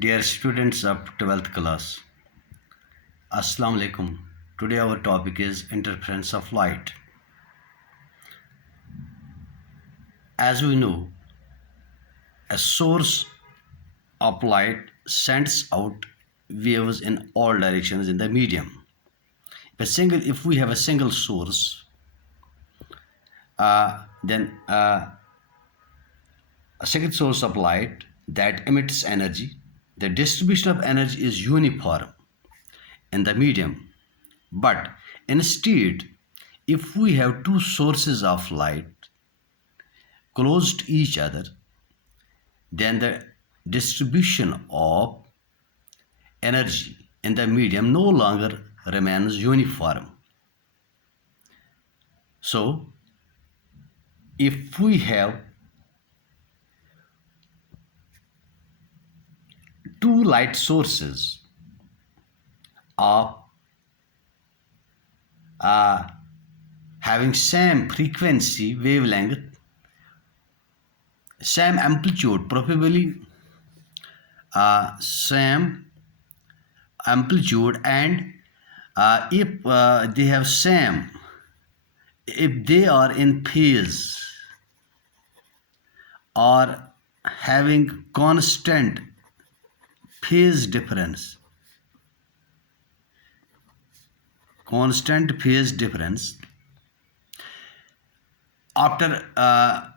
Dear students of 12th class, Assalamu alaikum. Today our topic is interference of light. As we know, a source of light sends out waves in all directions in the medium. If we have a single source, then a second source of light that emits energy, the distribution of energy is uniform in the medium. But instead, if we have two sources of light close to each other, then the distribution of energy in the medium no longer remains uniform. So, if we have two light sources of having same frequency wavelength, same amplitude, probably same amplitude, and if they have same, if they are in phase or having constant phase difference, after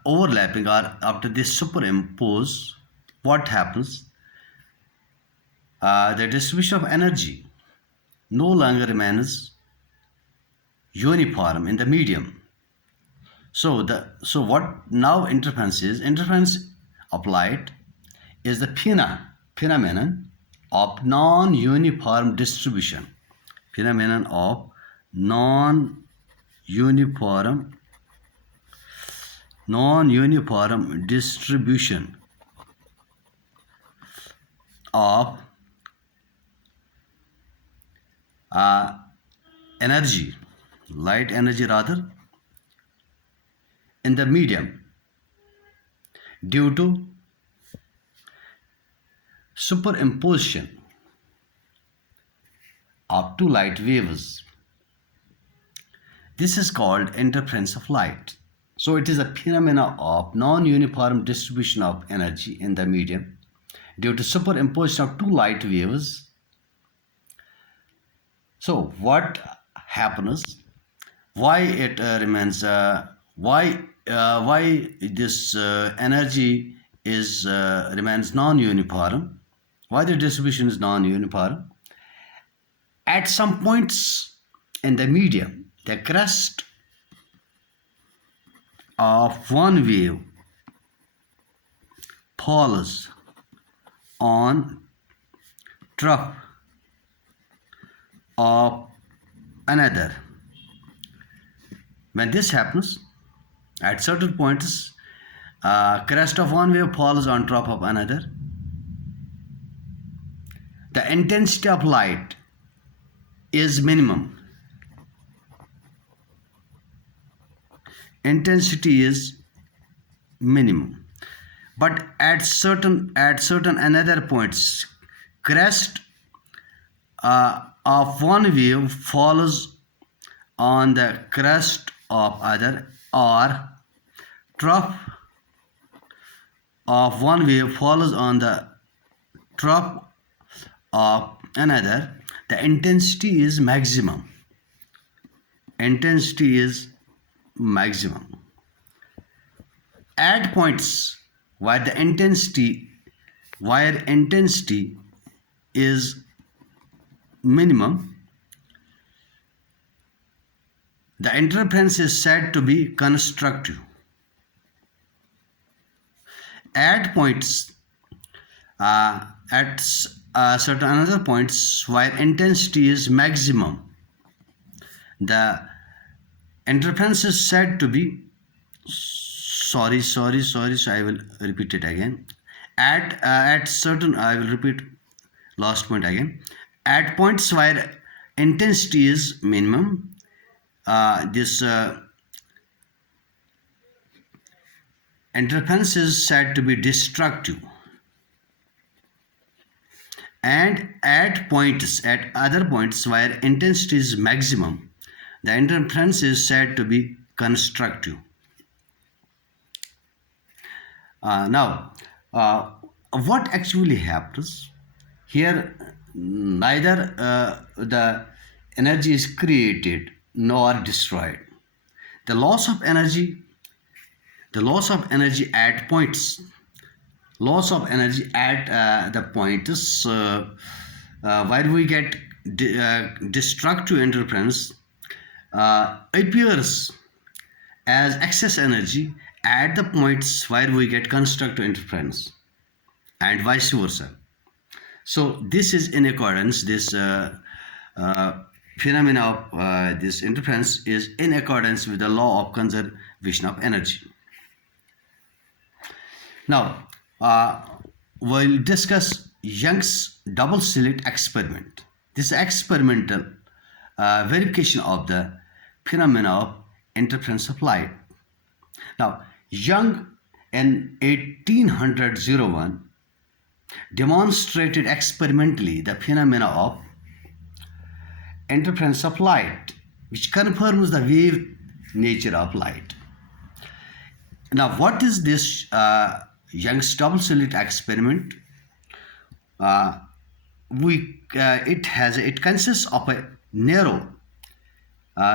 overlapping or after they superimpose, what happens? The distribution of energy no longer remains uniform in the medium. So what now interference of light is the phenomenon of non-uniform distribution. Phenomenon of non-uniform distribution of energy, light energy rather, in the medium due to superimposition of two light waves. This is called interference of light. So it is a phenomena of non-uniform distribution of energy in the medium due to superimposition of two light waves. So what happens? Why it remains? Why this energy is remains non-uniform? Why the distribution is non-uniform? At some points in the medium, the crest of one wave falls on trough of another. When this happens, at certain points, crest of one wave falls on top of another. The intensity of light is minimum. Intensity is minimum. But at certain another points, crest of one wave falls on the crest of other, or trough of one wave falls on the trough of another. The intensity is maximum. At points where intensity is minimum, the interference is said to be constructive. At points, at certain another points where intensity is maximum, the interference is said to be sorry, I will repeat it again. At certain, I will repeat last point again. At points where intensity is minimum, this interference is said to be destructive. and at other points where intensity is maximum, the interference is said to be constructive. Now, what actually happens here? Neither the energy is created nor destroyed. The loss of energy, the loss of energy at points, loss of energy at the points where we get destructive interference appears as excess energy at the points where we get constructive interference, and vice versa. So this is in accordance, this phenomena of this interference is in accordance with the law of conservation of energy. Now, we'll discuss Young's double slit experiment. This experimental verification of the phenomena of interference of light. Now, Young in 1801 demonstrated experimentally the phenomena of interference of light, which confirms the wave nature of light. Now, what is this Young's double slit experiment? It consists of a narrow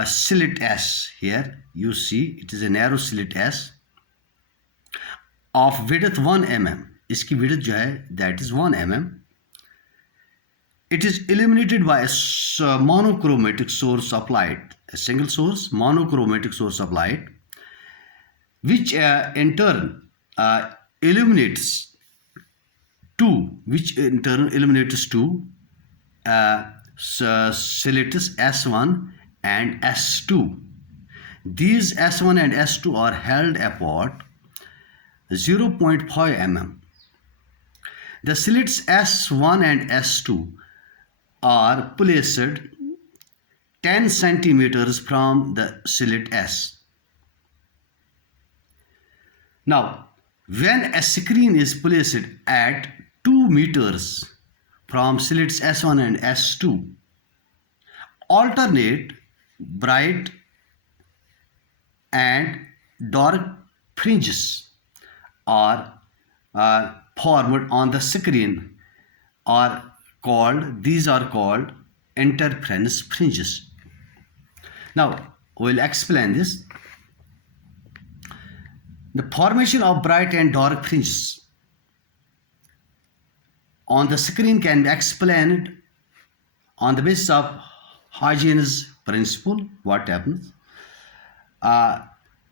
slit S. Here you see it is a narrow slit S of width 1 mm. इसकी width जो है that is 1 mm. It is illuminated by a monochromatic source of light, a single source, monochromatic source of light, which in turn illuminates two slits S1 and S2. These S1 and S2 are held apart 0.5 mm. The slits S1 and S2 are placed 10 centimeters from the slit S. Now, when a screen is placed at 2 meters from slits S1 and S2, alternate bright and dark fringes are formed on the screen these are called interference fringes. Now, we'll explain this. The formation of bright and dark fringes on the screen can be explained on the basis of Huygens principle. What happens?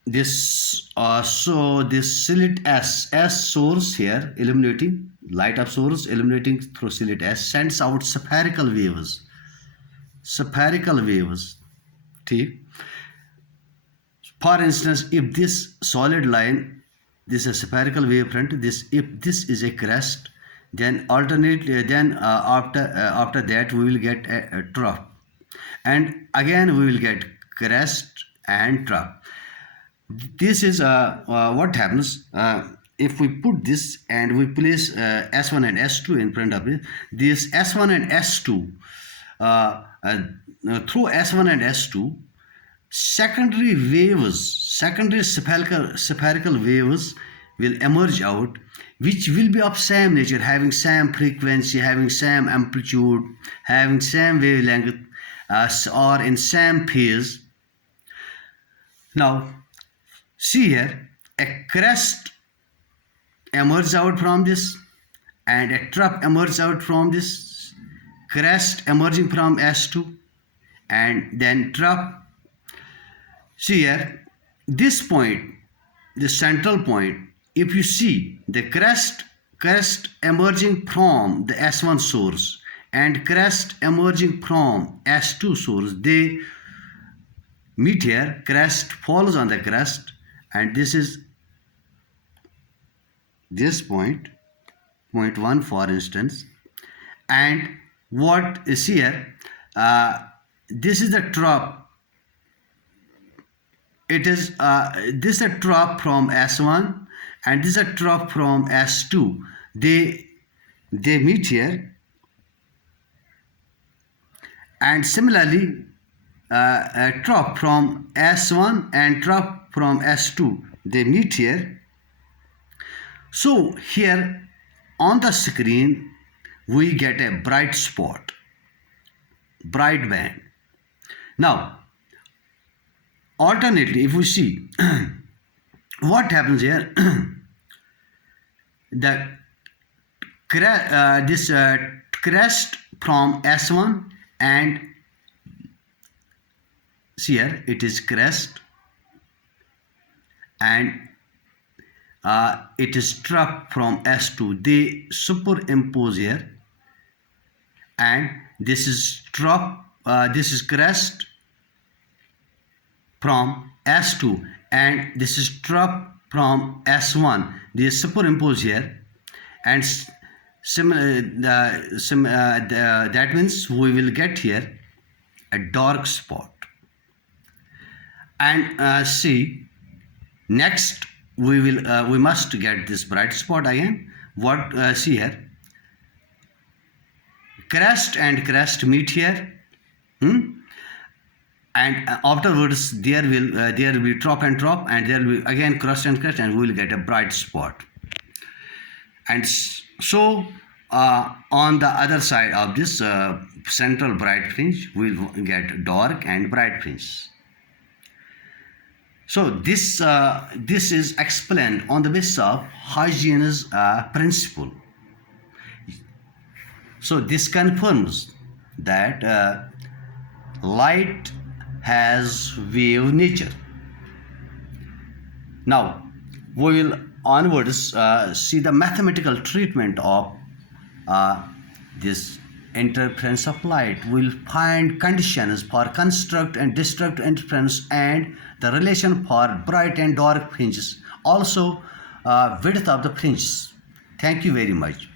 This slit S source here illuminating, light up source illuminating through slit S sends out spherical waves. Okay? For instance, if this solid line, this is a spherical wavefront, if this is a crest, then after that we will get a trough, and again we will get crest and trough. This is what happens if we put this and we place S1 and S2 in front of it. This S1 and S2 through S1 and S2, secondary spherical waves will emerge out, which will be of same nature, having same frequency, having same amplitude, having same wavelength, or in same phase. Now, see here, a crest emerges out from this and a trough emerges out from this, crest emerging from S2 and then trough. See here, this point, the central point, if you see the crest emerging from the S1 source and crest emerging from S2 source, they meet here, crest falls on the crest, and this is this point 1 for instance, and what is here, this is the trough. It is this is a trough from S1 and this is a trough from S2. They meet here And similarly, trough from S1 and trough from S2, they meet here. So here on the screen we get a bright spot, bright band. Now alternately, if we see what happens here, the this crest from S1 and see here it is crest and it is trough from S2. They superimpose here, and this is trough. This is crest from S2, and this is trough from S1. They superimpose here, and that means we will get here a dark spot. And see, next we must get this bright spot again. What see here, crest and crest meet here, and afterwards there will be trough and trough, and there will be again crest and crest, and we will get a bright spot. And so on the other side of this central bright fringe, we will get dark and bright fringe. So this is explained on the basis of Huygens principle. So this confirms that light has wave nature. Now we will onwards see the mathematical treatment of this interference of light. We will find conditions for construct and destruct interference and the relation for bright and dark fringes, also width of the fringes. Thank you very much.